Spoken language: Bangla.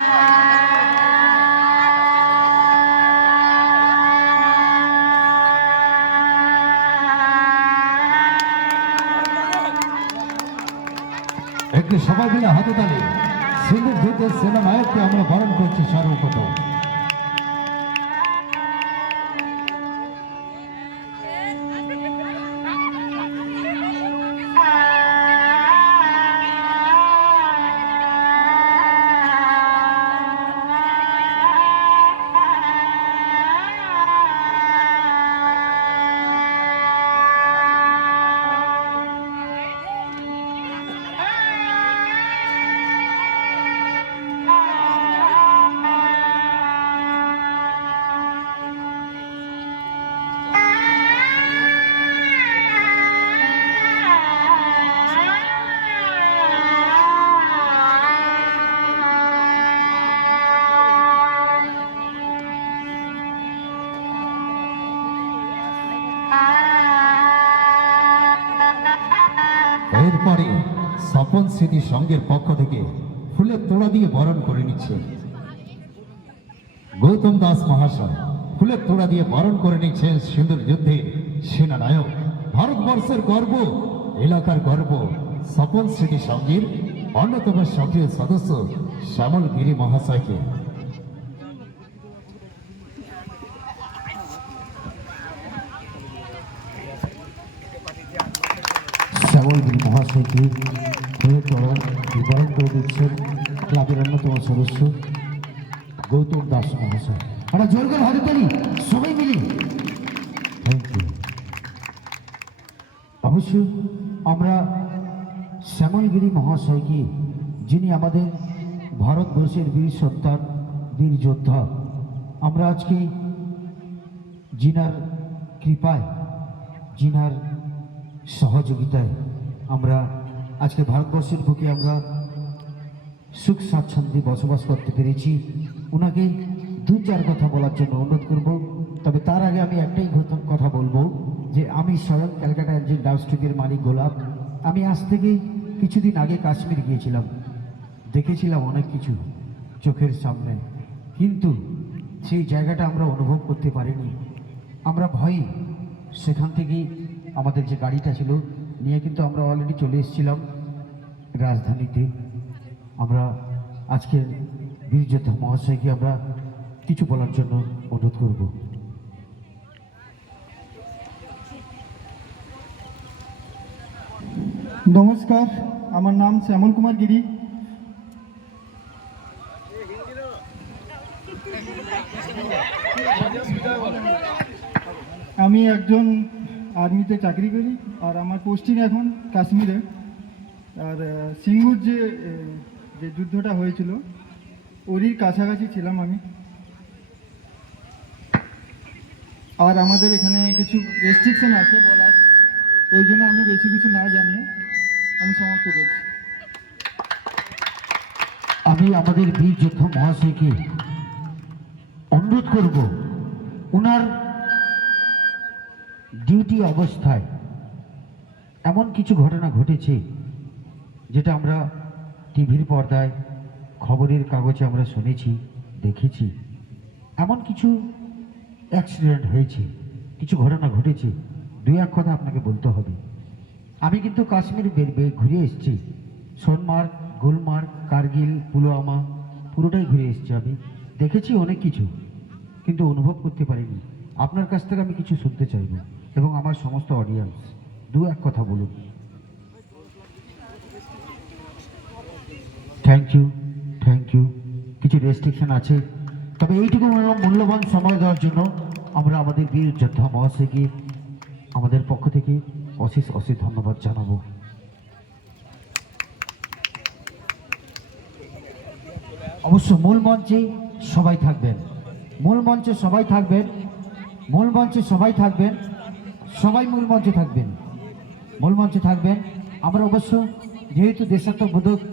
একটু সবাই মিলে হাতে তালি সিন্ধুর যুদ্ধের সেনানায়ককে আমরা বরণ করছি সর্বপ্রথম। এরপরে স্বপন স্মৃতি সংঘের পক্ষ থেকে ফুলের তোড়া দিয়ে বরণ করে নিচ্ছে গৌতম দাস মহাশয়। ফুলের তোড়া দিয়ে বরণ করে নিচ্ছেন সিন্ধুর যুদ্ধে সেনানায়ক, ভারতবর্ষের গর্ব, এলাকার গর্ব, স্বপন স্মৃতি সংঘের অন্যতম সক্রিয় সদস্য শ্যামল গিরি মহাশয়কে। শ্যামলগিরি মহাশয়কে ফুলের তোড়া বিতরণ করে দিচ্ছেন ক্লাবের অন্যতম সদস্য গৌতম দাস মহাশয়। আমরা জোর করে হাতে তালি সবাই মিলি। Thank you. অবশ্য আমরা শ্যামলগিরি মহাশয়কে, যিনি আমাদের ভারতবর্ষের বীর সন্তান, বীর যোদ্ধা, আমরা আজকে জিনার কৃপায়, জিনার সহযোগিতায় আমরা আজকে ভারতবর্ষের বুকে আমরা সুখ স্বাচ্ছন্দ্যে বসবাস করতে পেরেছি। ওনাকে দু চার কথা বলার জন্য অনুরোধ করব। তবে তার আগে আমি একটাই কথা বলবো যে আমি স্বয়ং ক্যালকাটা এঞ্জেল ডান্স ট্রুপের মালিক গোলাপ। আমি আজ থেকে কিছুদিন আগে কাশ্মীর গিয়েছিলাম, দেখেছিলাম অনেক কিছু চোখের সামনে, কিন্তু সেই জায়গাটা আমরা অনুভব করতে পারিনি। আমরা ভয়ে সেখান থেকে আমাদের যে গাড়িটা ছিল নিয়ে কিন্তু আমরা অলরেডি চলে এসেছিলাম রাজধানীতে। আমরা আজকের বীর যোদ্ধা মহাশয়কে আমরা কিছু বলার জন্য অনুরোধ করব। নমস্কার, আমার নাম শ্যামল কুমার গিরি। আমি একজন আর্মিতে চাকরি করি, আর আমার পোস্টিং এখন কাশ্মীরে। আর সিঙ্গুর যে যুদ্ধটা হয়েছিল ওরই কাছাকাছি ছিলাম আমি। আর আমাদের এখানে কিছু রেস্ট্রিকশন আছে বলার, ওই জন্য আমি বেশি কিছু না জানিয়ে আমি সমাপ্ত করছি। আমি আমাদের বীর যোদ্ধা মহাশয়কে অনুরোধ করব, ওনার ডিউটি অবস্থায় এমন কিছু ঘটনা ঘটেছে যেটা আমরা টিভির পর্দায়, খবরের কাগজে আমরা শুনেছি, দেখেছি। এমন কিছু অ্যাক্সিডেন্ট হয়েছে, কিছু ঘটনা ঘটেছে, দু এক কথা আপনাকে বলতে হবে। আমি কিন্তু কাশ্মীর ঘুরে এসেছি, সোনমার্গ, গুলমার্গ, কার্গিল, পুলওয়ামা পুরোটাই ঘুরে এসেছি। আমি দেখেছি অনেক কিছু, কিন্তু অনুভব করতে পারিনি। আপনার কাছ থেকে আমি কিছু শুনতে চাইব এবং আমার সমস্ত অডিয়েন্স দু এক কথা বলুন। Thank you, thank you. কিছু রেস্ট্রিকশন আছে, তবে এইটুকু মূল্যবান সময় দেওয়ার জন্য আমরা আমাদের বীর যোদ্ধা মহাশয়কে আমাদের পক্ষ থেকে অশেষ অশেষ ধন্যবাদ জানাবো। অবশ্য মূল মঞ্চে সবাই থাকবেন, মূল মঞ্চে সবাই থাকবেন, মূল মঞ্চে সবাই থাকবেন, সবাই মূল মঞ্চে থাকবেন, মূল মঞ্চে থাকবেন। আমরা অবশ্য যেহেতু দেশাত্মবোধক